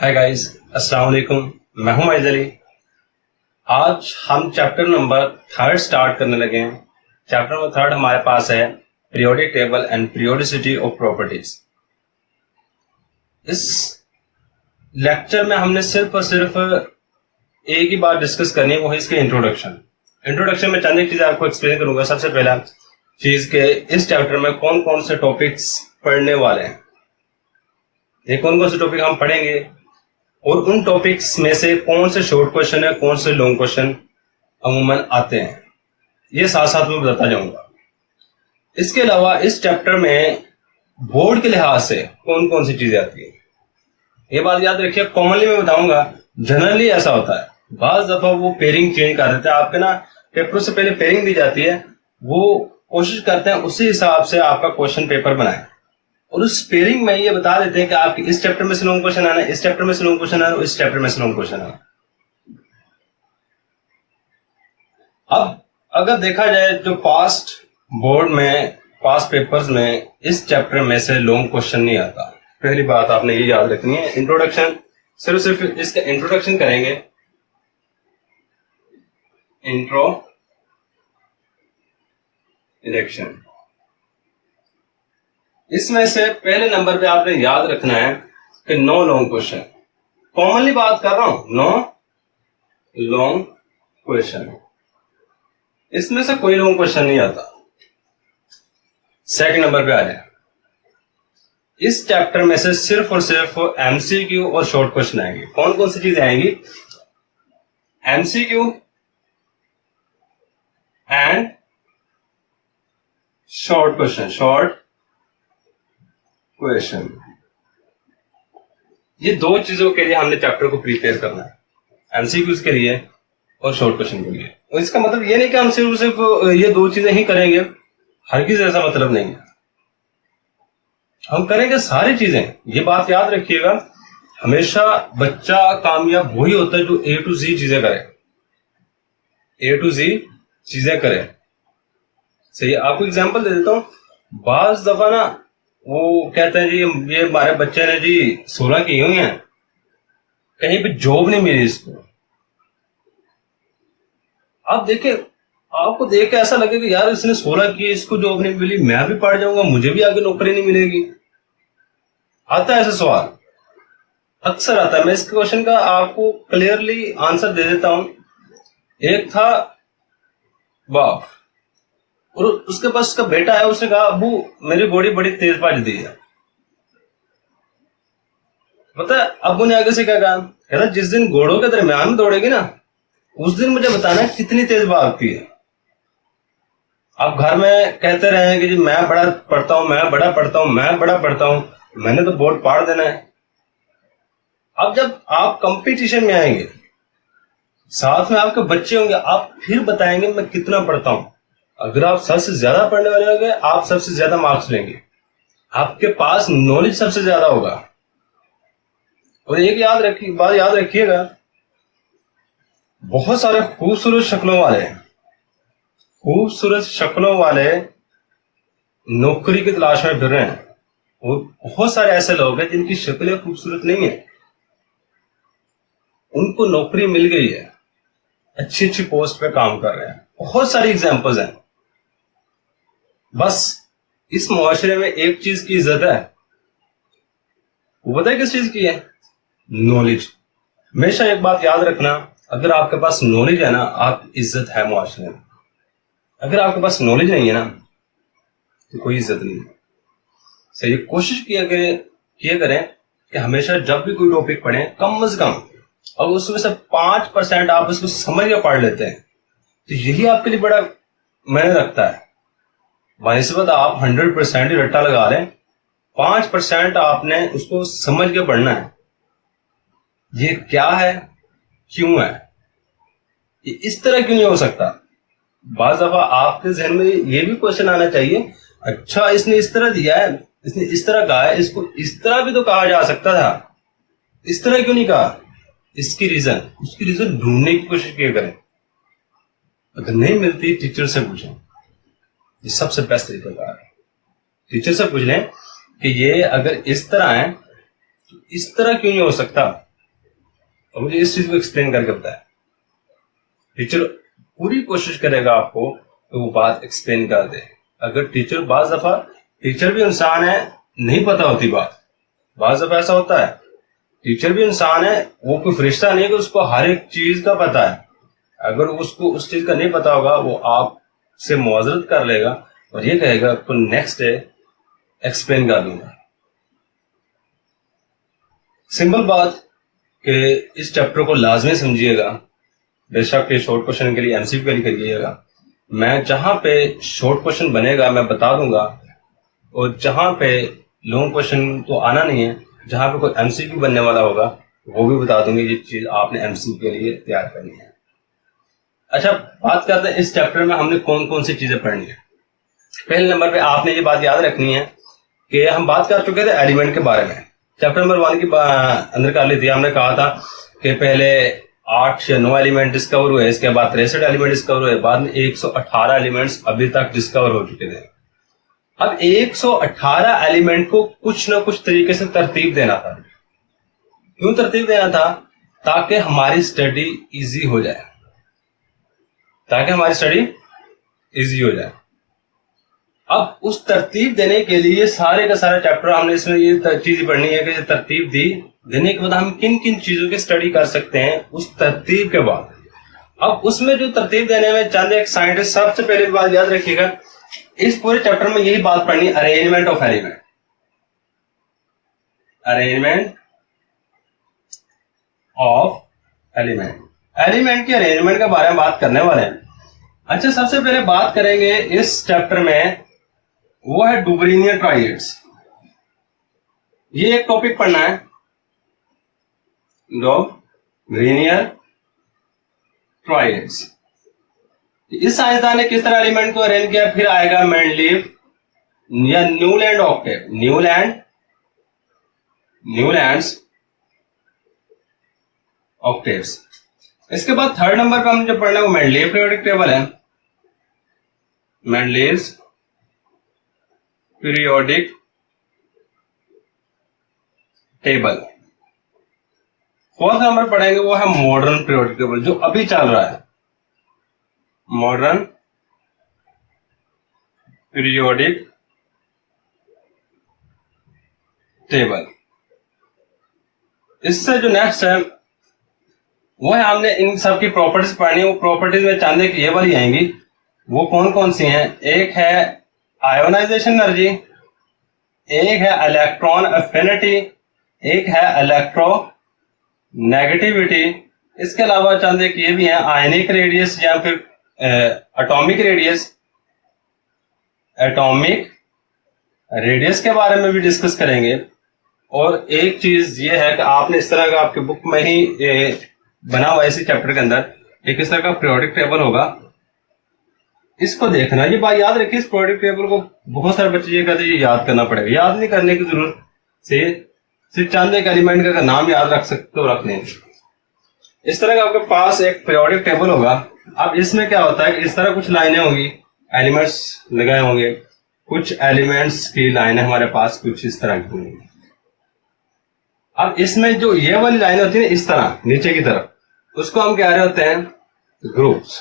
Hi guys, अस्सलाम वालेकुम। मैं हूं माइज अली। आज हम चैप्टर नंबर 3 स्टार्ट करने लगे हैं। चैप्टर नंबर 3 हमारे पास है periodic table and periodicity of properties. इस लेक्चर में हमने सिर्फ और सिर्फ एक ही बात डिस्कस करनी है, वो है इसके इंट्रोडक्शन में चंद एक चीजें आपको एक्सप्लेन करूंगा। सबसे पहला चीज के इस चैप्टर में कौन कौन से टॉपिक्स पढ़ने वाले हैं, ये कौन कौन से टॉपिक हम पढ़ेंगे और उन टॉपिक्स में से कौन से शॉर्ट क्वेश्चन है, कौन से लॉन्ग क्वेश्चन अमूमन आते हैं, ये साथ साथ में बताता जाऊंगा। इसके अलावा इस चैप्टर में बोर्ड के लिहाज से कौन कौन सी चीजें आती है, ये बात याद रखिए। कॉमनली मैं बताऊंगा, जनरली ऐसा होता है, बाज दफा वो पेयरिंग चेंज कर देते हैं। आपके ना पेपरों से पहले पेयरिंग दी जाती है, वो कोशिश करते हैं उसी हिसाब से आपका क्वेश्चन पेपर बनाए, और उस पेयरिंग में ये बता देते हैं कि आपके इस चैप्टर में से लॉन्ग क्वेश्चन आना है, इस चैप्टर में से लॉन्ग क्वेश्चन आना है, इस चैप्टर में से लॉन्ग क्वेश्चन आना है। अब अगर देखा जाए तो पास्ट बोर्ड में, पास्ट पेपर्स में इस चैप्टर में से लॉन्ग क्वेश्चन नहीं आता। पहली बात आपने ये याद रखनी है, इंट्रोडक्शन सिर्फ इसका इंट्रोडक्शन करेंगे। इंट्रोडक्शन, इसमें से पहले नंबर पे आपने याद रखना है कि नो लॉन्ग क्वेश्चन। कॉमनली बात कर रहा हूं, नो लॉन्ग क्वेश्चन, इसमें से कोई लॉन्ग क्वेश्चन नहीं आता। सेकंड नंबर पे आ जाए, इस चैप्टर में से सिर्फ और सिर्फ एमसीक्यू और शॉर्ट क्वेश्चन आएंगे। कौन कौन सी चीजें आएंगी? MCQ and short question. ये दो चीजों के लिए हमने चैप्टर को प्रिपेयर करना है, एमसीक्यूज के लिए और शॉर्ट क्वेश्चन के लिए। और इसका मतलब ये नहीं कि हम सिर्फ ये दो चीजें ही करेंगे, हरगिज ऐसा मतलब नहीं है। हम करेंगे सारी चीजें। ये बात याद रखिएगा, हमेशा बच्चा कामयाब वही होता है जो ए टू जी चीजें करे। सही है, आपको एग्जांपल दे देता हूं। बाज दफा ना वो कहते हैं जी ये हमारे बच्चे ने जी 16 की हुई हैं, कहीं पे जॉब नहीं मिली इसको। आप देखें, आपको देख के ऐसा लगेगा यार इसने 16 की, इसको जॉब नहीं मिली, मैं भी पढ़ जाऊंगा, मुझे भी आगे नौकरी नहीं मिलेगी। आता है ऐसा सवाल, अक्सर आता है। मैं इस क्वेश्चन का आपको क्लियरली आंसर दे देता हूं। एक था बाप और उसके पास उसका बेटा है, उसने कहा अबू मेरी घोड़ी बड़ी तेज भज दी है। पता है अबू ने आगे से क्या कहा? कहता जिस दिन घोड़ों के दरमियान दौड़ेगी ना, उस दिन मुझे बताना कितनी तेज भागती है। आप घर में कहते रहे कि जी मैं बड़ा पढ़ता हूं, मैं बड़ा पढ़ता हूं, मैंने तो बोर्ड पार देना है। अब जब आप कंपटीशन में आएंगे, साथ में आपके बच्चे होंगे, आप फिर बताएंगे मैं कितना पढ़ता हूं। अगर आप सबसे ज्यादा पढ़ने वाले होंगे, आप सबसे ज्यादा मार्क्स लेंगे, आपके पास नॉलेज सबसे ज्यादा होगा। और एक बात याद रखिएगा, बहुत सारे खूबसूरत शक्लों वाले नौकरी की तलाश में फिर रहे हैं, और बहुत सारे ऐसे लोग हैं जिनकी शक्लें खूबसूरत नहीं है, उनको नौकरी मिल गई है, अच्छी अच्छी पोस्ट पे काम कर रहे हैं। बहुत सारी एग्जांपल्स हैं। बस इस मुआशरे में एक चीज की इज्जत है, वो पता है किस चीज की है? नॉलेज। हमेशा एक बात याद रखना, अगर आपके पास नॉलेज है ना, आप इज्जत है मुआशरे में। अगर आपके पास नॉलेज नहीं है ना, तो कोई इज्जत नहीं है। सही, कोशिश किया करें कि हमेशा जब भी कोई टॉपिक पढ़ें, कम से कम और उसमें से 5% आप उसको समझ के पढ़ लेते हैं, तो यही आपके लिए बड़ा मायने रखता है। बानिस्बत आप 100% ही रट्टा लगा लें, 5% आपने उसको समझ के पढ़ना है। ये क्या है, क्यों है, ये इस तरह क्यों नहीं हो सकता। बाज़ दफा आपके जहन में ये भी क्वेश्चन आना चाहिए, अच्छा इसने इस तरह दिया है, इसने इस तरह कहा है, इसको इस तरह भी तो कहा जा सकता था, इस तरह क्यों नहीं कहा? उसकी रीजन ढूंढने की कोशिश किया करें। अगर नहीं मिलती, टीचर से पूछें, ये सबसे बेस्ट तरीका है। टीचर से पूछ लें कि ये अगर इस तरह है, तो इस तरह क्यों नहीं हो सकता। और मुझे इस चीज को एक्सप्लेन करके बताया। टीचर पूरी कोशिश करेगा आपको तो वो बात एक्सप्लेन कर दे। अगर टीचर, बाज दफा टीचर भी इंसान है, नहीं पता होती बात, बाज दफा ऐसा होता है टीचर भी इंसान है, वो कोई फरिश्ता नहीं कि उसको हर एक चीज का पता है। अगर उसको उस चीज का नहीं पता होगा वो आपसे मुआवजत कर लेगा और ये कहेगा तो नेक्स्ट डे एक्सप्लेन कर दूंगा। सिंपल बात कि इस चैप्टर को लाजमी समझिएगा, बेशक के शॉर्ट क्वेश्चन के लिए एमसीक्यू के लिए करिएगा। मैं जहां पे शॉर्ट क्वेश्चन बनेगा मैं बता दूंगा, और जहां पे लॉन्ग क्वेश्चन तो आना नहीं है, जहां पे कोई एमसीक्यू बनने वाला होगा वो भी बता दूंगी। ये चीज आपने एमसीक्यू के लिए तैयार करनी है। अच्छा, बात करते हैं इस चैप्टर में हमने कौन कौन सी चीजें पढ़नी है। पहले नंबर पे आपने ये बात याद रखनी है कि हम बात कर चुके थे एलिमेंट के बारे में। चैप्टर नंबर 1 के अंदर कर ली थी, हमने कहा था कि पहले 8 या 9 एलिमेंट डिस्कवर हुए, इसके बाद 63 एलिमेंट डिस्कवर हुए, बाद में 118 एलिमेंट्स अभी तक डिस्कवर हो चुके थे। अब 118 एलिमेंट को कुछ ना कुछ तरीके से तरतीब देना था। क्यों तरतीब देना था? ताकि हमारी स्टडी इजी हो जाए, ताकि हमारी स्टडी इजी हो जाए। अब उस तरतीब देने के लिए सारे का सारा चैप्टर हमने इसमें ये चीज पढ़नी है कि तरतीब दी देने के बाद हम किन किन चीजों की स्टडी कर सकते हैं उस तरतीब के बाद। अब उसमें जो तरतीब देने में चंद एक साइंटिस्ट, सबसे पहले बात याद रखिएगा, इस पूरे चैप्टर में यही बात पढ़नी, arrangement of element. Arrangement of element, element के अरेंजमेंट के बारे में बात करने वाले हैं। अच्छा, सबसे पहले बात करेंगे इस चैप्टर में, वो है डुबरीनियर ट्राइड्स। ये एक टॉपिक पढ़ना है, डुबरीनियर ट्राइड्स। इस साइंसदान ने किस तरह एलिमेंट को अरेंज किया, फिर आएगा मेंडलीव या न्यूलैंड ऑक्टेव, न्यूलैंड्स ऑक्टेव्स। इसके बाद थर्ड नंबर पर हम जो पढ़ना है वो मेंडलीव पीरियोडिक टेबल है, Mendeleev's periodic table. Fourth number पढ़ेंगे वो है मॉडर्न पीरियोडिक टेबल, जो अभी चल रहा है, मॉडर्न पीरियोडिक टेबल। इससे जो नेक्स्ट है वो है, हमने इन सब की प्रॉपर्टीज पढ़नी है। वो प्रॉपर्टीज में चांदे की ये वाली आएंगी, वो कौन कौन सी हैं? एक है आयोनाइजेशन एनर्जी, एक है इलेक्ट्रॉन एफिनिटी, एक है इलेक्ट्रो नेगेटिविटी। इसके अलावा चांदे की ये भी हैं आयनिक रेडियस या फिर एटॉमिक रेडियस। एटॉमिक रेडियस के बारे में भी डिस्कस करेंगे। और एक चीज ये है कि आपने इस तरह का आपके बुक में ही बना हुआ है इसी चैप्टर के अंदर एक इस तरह का पीरियोडिक टेबल होगा, इसको देखना। ये बात याद रखिए, इस पीरियोडिक टेबल को बहुत सारे बच्चे ये कहते हैं ये याद करना पड़ेगा। याद नहीं करने की जरूरत से सिर्फ चंद एक एलिमेंट का नाम याद रख सकते तो रख लें। इस तरह का आपके पास एक पीरियोडिक टेबल होगा। अब इसमें क्या होता है कि इस तरह कुछ लाइनें होंगी, एलिमेंट्स लगाए होंगे, कुछ एलिमेंट्स की लाइनें हमारे पास कुछ इस तरह की होंगी। अब इसमें जो ये वाली लाइन होती है इस तरह नीचे की तरफ, उसको हम कह रहे होते हैं ग्रुप्स।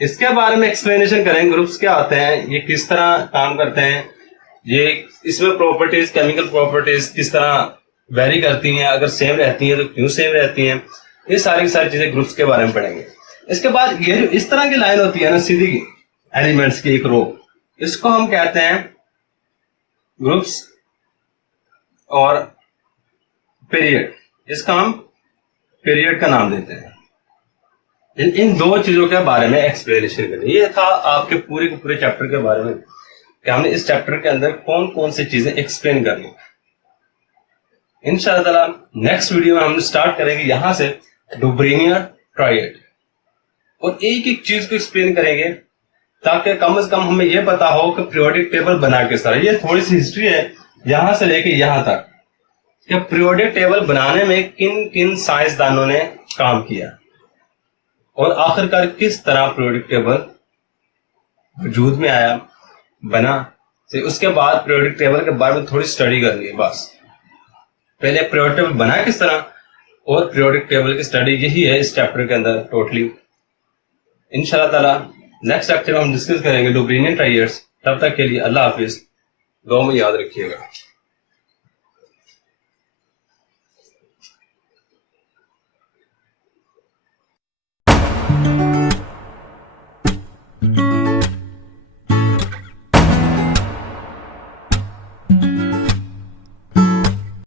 इसके बारे में एक्सप्लेनेशन करेंगे, ग्रुप्स क्या होते हैं, ये किस तरह काम करते हैं, ये इसमें प्रॉपर्टीज, केमिकल प्रॉपर्टीज किस तरह वेरी करती हैं, अगर सेम रहती हैं तो क्यों सेम रहती हैं, ये सारी की सारी चीजें ग्रुप्स के बारे में पढ़ेंगे। इसके बाद ये जो इस तरह की लाइन होती है ना सीधी एलिमेंट्स की एक रो, इसको हम कहते हैं ग्रुप्स और पीरियड, इसका हम पीरियड का नाम देते हैं। इन दो चीजों के बारे में एक्सप्लेनेशन करें। ये था आपके पूरे के पूरे चैप्टर के बारे में कि हमने इस चैप्टर के अंदर कौन कौन सी चीजें एक्सप्लेन करनी। इंशाअल्लाह ताला नेक्स्ट वीडियो में हम स्टार्ट करेंगे यहां से डुबरीनियर ट्राइड, और एक एक चीज को एक्सप्लेन करेंगे ताकि कम से कम हमें यह पता हो कि पीरियोडिक टेबल बना किस तरह। ये थोड़ी सी हिस्ट्री है यहां से लेके यहां तक कि पीरियोडिक टेबल बनाने में किन किन साइंसदानों ने काम किया और आखिरकार किस तरह पीरियोडिक टेबल वजूद में आया, बना। तो उसके बाद पीरियोडिक टेबल के बारे में थोड़ी स्टडी करनी है बस। पहले पीरियोडिक टेबल बना किस तरह और पीरियोडिक टेबल की स्टडी यही है इस चैप्टर के अंदर टोटली। इंशाल्लाह ताला नेक्स्ट लेक्चर में हम डिस्कस करेंगे डुब्लिनियन ट्राइयर्स। तब तक के लिए अल्लाह हाफिज, दुआ में याद रखिएगा।